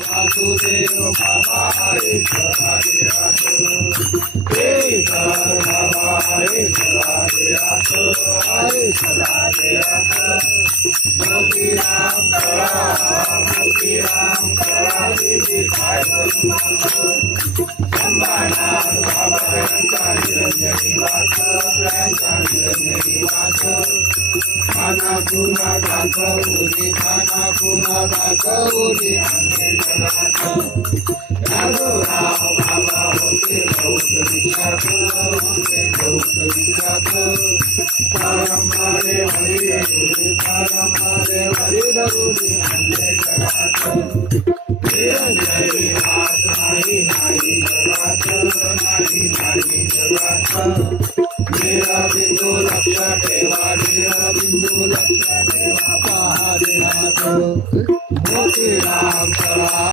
वासुदेव बाबा ईश्वरा बाबा ईश्वरा मोतीराम करा देवी काय संभाळणार बाबा यांचा निवास खाना पुन्हा दाखवली यादवराव बाबा होते बहुत विख्यात परंपरे हरी धरुणी अंधे करात निरंजनी